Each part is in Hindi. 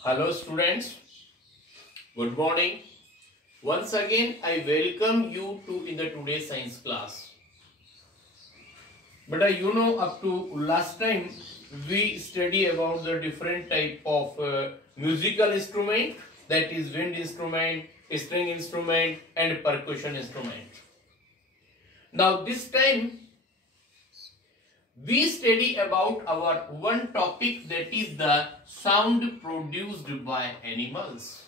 Hello students, good morning. Once again I welcome you to in the today's science class. But you know, up to last time we study about the different type of musical instrument, that is wind instrument, string instrument and percussion instrument. Now this time we study about our one topic, that is the sound produced by animals.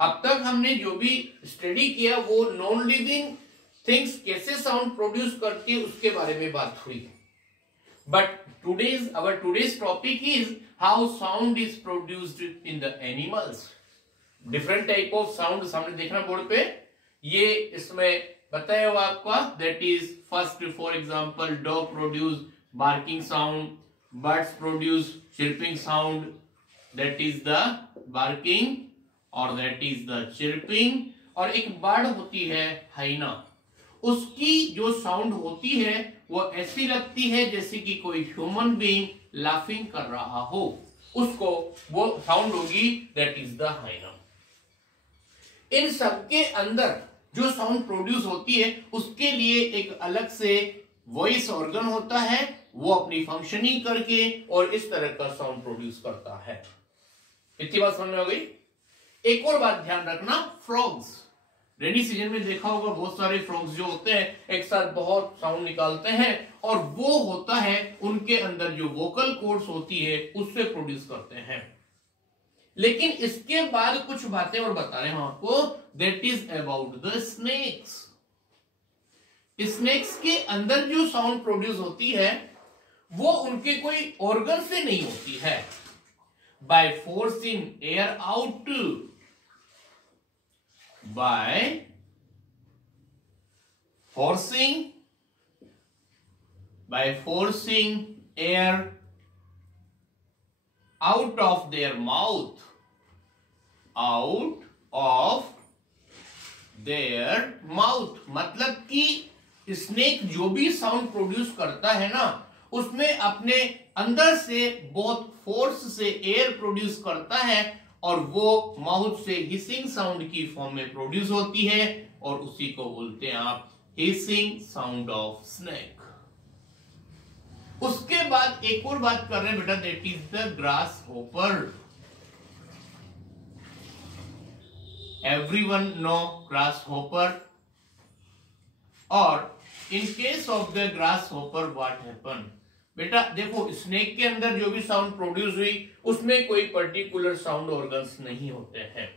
अब तक हमने जो भी स्टडी किया वो नॉन लिविंग थिंग्स कैसे साउंड प्रोड्यूस करती है उसके बारे में बात हुई. But today's topic is how sound is produced in the animals. Different type of sound सामने देखना बोर्ड पे, ये इसमें बताया हुआ आपका. That is first for example dog produce barking sound, birds produce chirping sound, that is the barking और दैट इज द चिर्पिंग. और एक बर्ड होती है हाइना, उसकी जो साउंड होती है वो ऐसी लगती है जैसे कि कोई ह्यूमन बीइंग लाफिंग कर रहा हो, उसको वो साउंड होगी, दैट इज द हाइना. इन सबके अंदर जो साउंड प्रोड्यूस होती है उसके लिए एक अलग से वॉइस ऑर्गन होता है, वो अपनी फंक्शनिंग करके और इस तरह का साउंड प्रोड्यूस करता है. इतनी बात समझ में आ गई. एक और बात ध्यान रखना, फ्रॉग्स. रेनी सीजन में देखा होगा बहुत सारे फ्रॉग्स जो होते हैं एक साथ बहुत साउंड निकालते हैं और वो होता है उनके अंदर जो वोकल कॉर्ड्स होती है उससे प्रोड्यूस करते हैं. लेकिन इसके बाद कुछ बातें और बता रहे हैं आपको, that is about the snakes. Snakes के अंदर जो साउंड प्रोड्यूस होती है वो उनके कोई ऑर्गन से नहीं होती है. By forcing air out, by forcing air out of their mouth, मतलब कि स्नेक जो भी साउंड प्रोड्यूस करता है ना उसमें अपने अंदर से बहुत फोर्स से एयर प्रोड्यूस करता है और वो माउथ से हिसिंग साउंड की फॉर्म में प्रोड्यूस होती है और उसी को बोलते हैं आप हिसिंग साउंड ऑफ स्नेक. उसके बाद एक और बात कर रहे हैं बेटा, that is the grasshopper. Everyone know grasshopper. और in case of the grasshopper what happen. बेटा देखो, स्नेक के अंदर जो भी साउंड प्रोड्यूस हुई उसमें कोई पर्टिकुलर साउंड ऑर्गन्स नहीं होते हैं.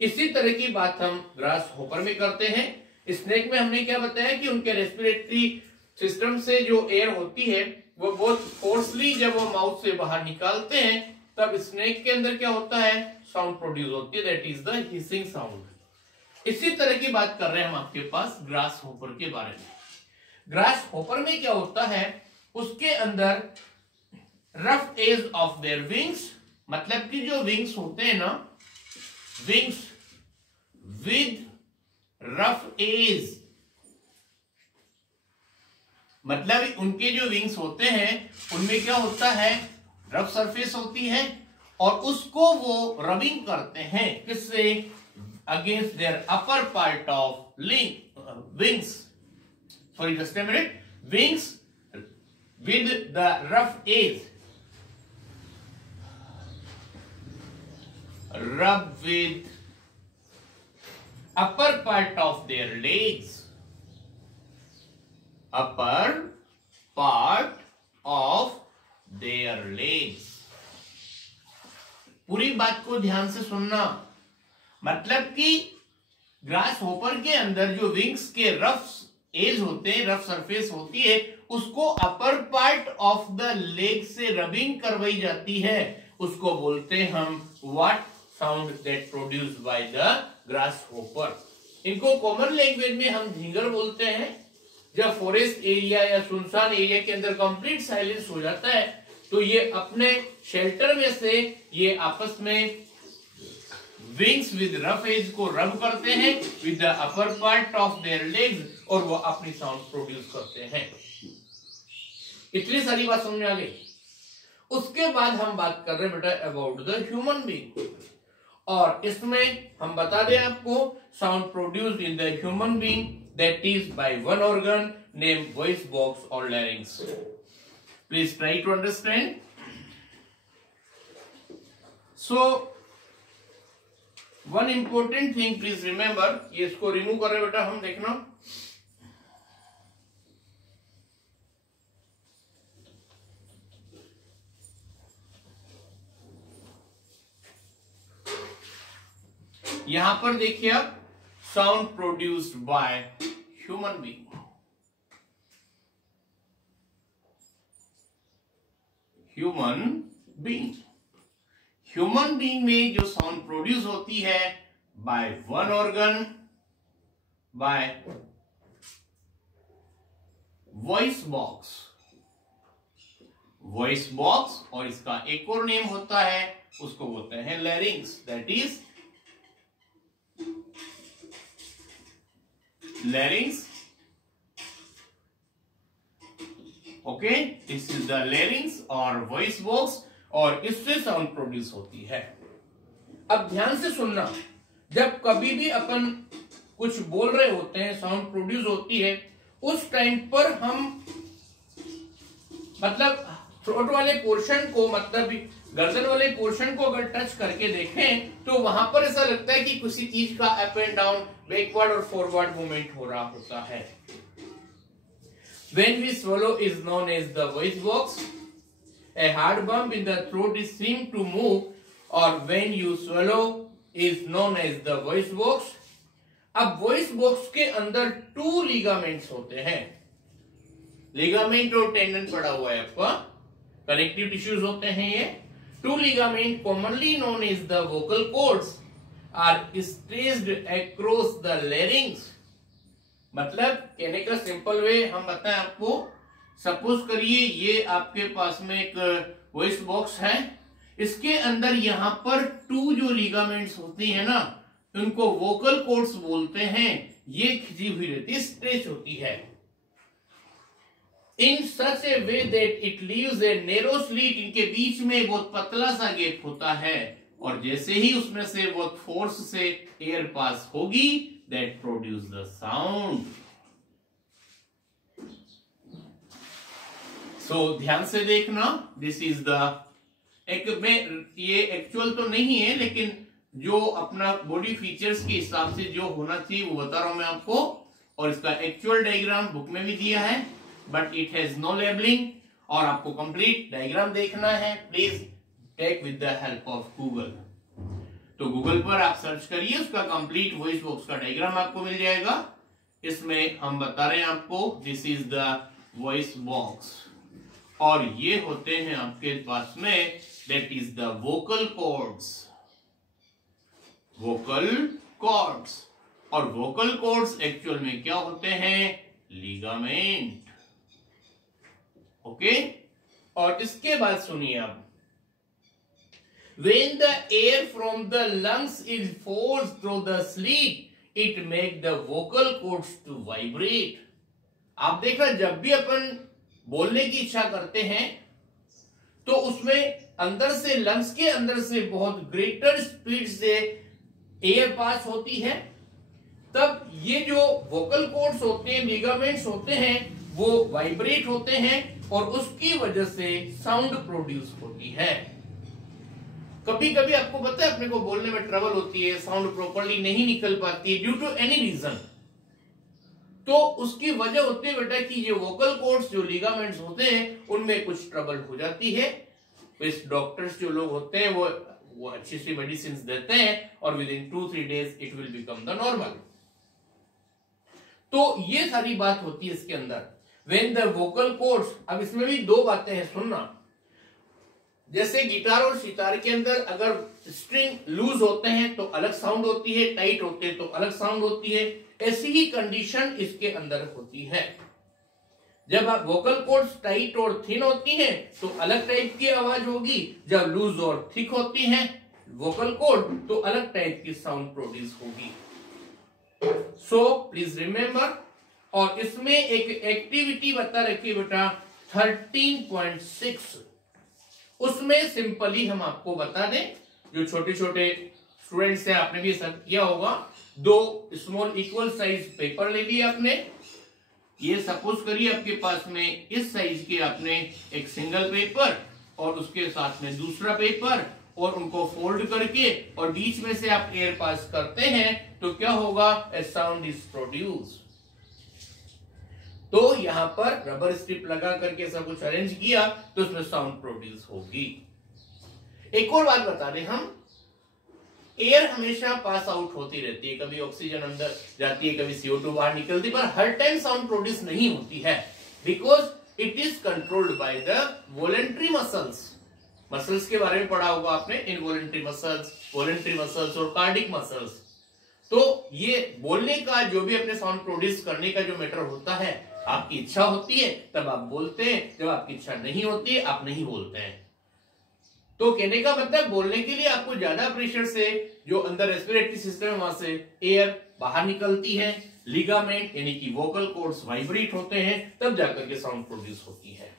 इसी तरह की बात हम ग्रास होपर में करते हैं. स्नेक में हमने क्या बताया कि उनके रेस्पिरेटरी सिस्टम से जो एयर होती है वो बहुत फोर्सली जब वो माउथ से बाहर निकालते हैं तब स्नेक के अंदर क्या होता है, साउंड प्रोड्यूस होती है, that is the hissing sound. इसी तरह की बात कर रहे हैं हम आपके पास ग्रास होपर के बारे में. ग्रास होपर में क्या होता है, उसके अंदर rough edge of their wings, मतलब कि जो विंग्स होते हैं ना, विंग्स विद रफ एज, मतलब उनके जो विंग्स होते हैं उनमें क्या होता है, रफ सरफेस होती है और उसको वो रबिंग करते हैं किससे, against their upper part of wings. Sorry just a minute. Wings with the rough edge, rub with upper part of their legs, upper part of their legs. पूरी बात को ध्यान से सुनना. मतलब कि ग्रास होपर के अंदर जो विंग्स के रफ एज होते हैं, रफ सरफेस होती है, उसको upper part of the leg से रबिंग करवाई जाती है, उसको बोलते हैं हम what sound that produced by the grass hopper. इनको कॉमन लैंग्वेज में हम झिंगर बोलते हैं. जब फॉरेस्ट एरिया या सुनसान एरिया के अंदर कंप्लीट साइलेंस हो जाता है तो ये अपने शेल्टर में से ये आपस में विंग्स विद रफ एज को रब करते हैं with the upper part of their legs और वो अपनी साउंड प्रोड्यूस करते हैं. इतनी सारी बात समझ में आ गई. उसके बाद हम बात कर रहे हैं बेटा अबाउट द ह्यूमन बीइंग, और इसमें हम बता दें आपको sound produced in the human being that is by one organ name voice box और larynx. Please try to understand. So one important thing please remember, ये इसको रिमूव कर रहे हैं बेटा हम, देखना यहां पर देखिए आप sound produced by human being. Human being, human being में जो साउंड प्रोड्यूस होती है bye one organ, bye voice box. Voice box और इसका एक और नेम होता है, उसको बोलते हैं लैरिंग्स. That is larynx. Okay, this is the larynx और voice box, और इससे साउंड प्रोड्यूस होती है. अब ध्यान से सुनना, जब कभी भी अपन कुछ बोल रहे होते हैं, साउंड प्रोड्यूस होती है, उस टाइम पर हम मतलब थ्रोट वाले पोर्शन को, मतलब गर्दन वाले पोर्शन को अगर टच करके देखें तो वहां पर ऐसा लगता है कि किसी चीज का अप एंड डाउन, बैकवर्ड और फॉरवर्ड मूवमेंट हो रहा होता है. When we swallow is known as the voice box. A hard bump in the throat is seen to move, or when you swallow is known as the voice box. अब voice box के अंदर 2 ligaments होते हैं. लिगामेंट और टेंडन पड़ा हुआ है आपका, कनेक्टिव टिश्यूज होते हैं ये. 2 ligaments commonly known as the vocal cords are stretched across the larynx. मतलब कहने का सिंपल वे हम बताएं आपको, सपोज करिए ये आपके पास में एक वॉइस बॉक्स है, इसके अंदर यहां पर 2 जो लिगामेंट्स होती है ना, उनको वोकल कॉर्ड्स बोलते हैं. ये खिंची हुई रहती है, स्ट्रेच होती है. In such a way that it leaves a narrow slit. इनके बीच में बहुत पतला सा गैप होता है, और जैसे ही उसमें से बहुत फोर्स से एयर पास होगी, that produce the sound. So ध्यान से देखना, this is the एक में ये एक्चुअल तो नहीं है, लेकिन जो अपना बॉडी फीचर्स के हिसाब से जो होना चाहिए वो बता रहा हूं मैं आपको, और इसका एक्चुअल डायग्राम बुक में भी दिया है, but it has no labelling, और आपको कंप्लीट डायग्राम देखना है. Please take with the help of Google. तो गूगल पर आप सर्च करिए, उसका कंप्लीट वॉइस बॉक्स का डायग्राम आपको मिल जाएगा. इसमें हम बता रहे हैं आपको, this is the voice box, और ये होते हैं आपके पास में, that is the vocal cords. Vocal cords, और वोकल कॉर्ड्स एक्चुअल में क्या होते हैं? लिगामेंट. ओके, और इसके बाद सुनिए आप, when the air from the lungs is forced through the slit, it make the vocal cords to vibrate. आप देखा, जब भी अपन बोलने की इच्छा करते हैं तो उसमें अंदर से, लंग्स के अंदर से बहुत ग्रेटर स्पीड से एयर पास होती है, तब ये जो वोकल कॉर्ड्स होते हैं, लिगामेंट्स होते हैं, वो वाइब्रेट होते हैं, और उसकी वजह से साउंड प्रोड्यूस होती है. कभी कभी आपको पता है अपने को बोलने में ट्रबल होती है, साउंड प्रॉपर्ली नहीं निकल पाती है ड्यू टू एनी रीजन, तो उसकी वजह होती है बेटा कि ये वोकल कॉर्ड्स जो लिगामेंट्स होते हैं उनमें कुछ ट्रबल हो जाती है. इस डॉक्टर्स जो लोग होते हैं वो अच्छी सी मेडिसिन देते हैं, और with in 2-3 days it will become the normal. तो ये सारी बात होती है इसके अंदर. When the vocal cords, अब इसमें भी 2 बातें हैं, सुनना. जैसे गिटार और सितार के अंदर अगर स्ट्रिंग लूज होते हैं तो अलग साउंड होती है, टाइट होते हैं तो अलग साउंड होती है. ऐसी ही कंडीशन इसके अंदर होती है. जब आप वोकल कॉर्ड्स टाइट और थिन होती हैं तो अलग टाइप की आवाज होगी, जब लूज और थिक होती हैं वोकल कॉर्ड तो अलग टाइप की साउंड प्रोड्यूस होगी. So please remember. और इसमें एक एक्टिविटी बता रखी बेटा 13.6, उसमें सिंपली हम आपको बता दें, जो छोटे छोटे स्टूडेंट्स हैं, आपने भी ऐसा किया होगा, 2 स्मॉल इक्वल साइज पेपर ले लिए आपने। ये सपोज करिए आपके पास में इस साइज के आपने एक सिंगल पेपर और उसके साथ में दूसरा पेपर, और उनको फोल्ड करके और बीच में से आप एयर पास करते हैं तो क्या होगा, ए साउंड इज प्रोड्यूस। तो यहां पर रबर स्ट्रिप लगा करके सब कुछ अरेंज किया तो उसमें साउंड प्रोड्यूस होगी। एक और बात बता दें हम, एयर हमेशा पास आउट होती रहती है, कभी ऑक्सीजन अंदर जाती है, कभी CO2 बाहर निकलती है, पर हर टाइम साउंड प्रोड्यूस नहीं होती है, because it is controlled by the voluntary muscles. Muscles के बारे में पढ़ा होगा आपने, इनवॉलेंट्री मसल्स, वॉलेंट्री मसल्स और कार्डिक मसल्स। तो ये बोलने का जो भी अपने साउंड प्रोड्यूस करने का जो मैटर होता है, आपकी इच्छा होती है तब आप बोलते हैं, जब आपकी इच्छा नहीं होती है आप नहीं बोलते हैं। तो कहने का मतलब, बोलने के लिए आपको ज्यादा प्रेशर से जो अंदर रेस्पिरेटरी सिस्टम है वहां से एयर बाहर निकलती है, लिगामेंट यानी कि वोकल कॉर्ड्स वाइब्रेट होते हैं, तब जाकर के साउंड प्रोड्यूस होती है।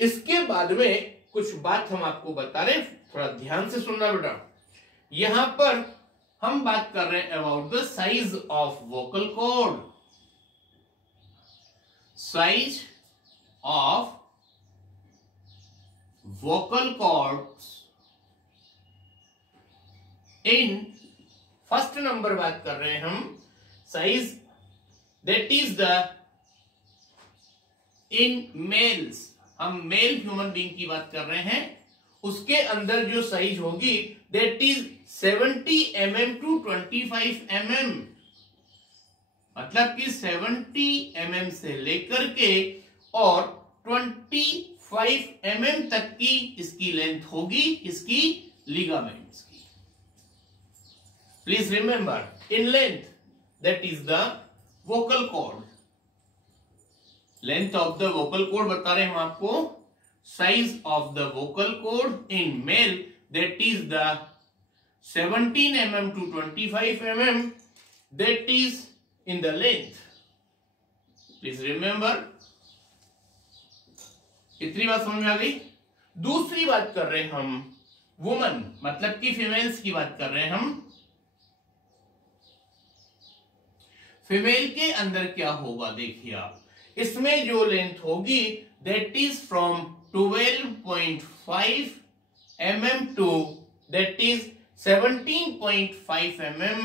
इसके बाद में कुछ बात हम आपको बता रहे हैं, थोड़ा ध्यान से सुनना बेटा। यहां पर हम बात कर रहे हैं about the size of vocal cord. Size of vocal cords in first number बात कर रहे हैं हम, size that is the in males, हम मेल ह्यूमन बीइंग की बात कर रहे हैं, उसके अंदर जो साइज होगी that is 70 mm to 25 mm, मतलब कि 70 mm से लेकर के और 25 mm तक की इसकी लेंथ होगी, इसकी लिगामेंट्स की। Please remember, in length that is the vocal cord, length of the vocal cord बता रहे हैं हम आपको। Size of the vocal cord in male that is the 17 mm to 25 mm, that is in the length. Please remember, इतनी बात समझ में आ गई। दूसरी बात कर रहे हैं हम वुमन, मतलब कि फीमेल्स की बात कर रहे हैं हम। फीमेल के अंदर क्या होगा देखिए आप, इसमें जो लेंथ होगी that is from 12.5 mm to that is 17.5 mm,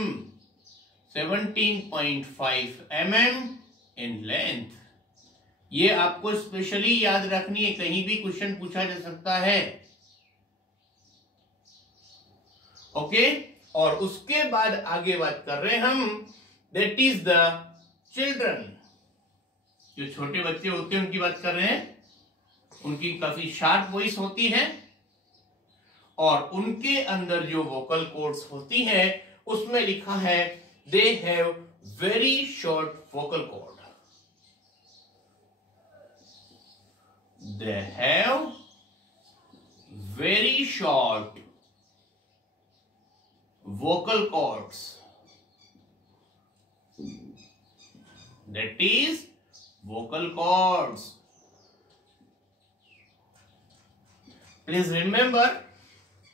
17.5 mm in length. ये आपको स्पेशली याद रखनी है, कहीं भी क्वेश्चन पूछा जा सकता है। ओके, और उसके बाद आगे बात कर रहे हैं हम, दैट इज द चिल्ड्रन, जो छोटे बच्चे होते हैं उनकी बात कर रहे हैं। उनकी काफी शार्प वॉइस होती है और उनके अंदर जो वोकल कॉर्ड्स होती है उसमें लिखा है they have very short vocal cord, they have very short vocal cords, that is vocal cords. Please remember,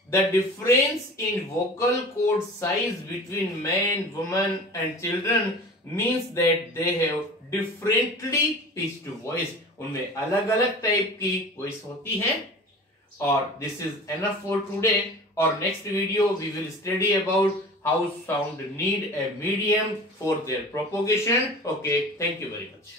the difference in vocal cord size between men, women and children means that they have differently pitched voice, उनमें अलग अलग टाइप की वॉइस होती है। और this is enough for today, और next video we will study about how sound need a medium for their propagation. Okay, thank you very much.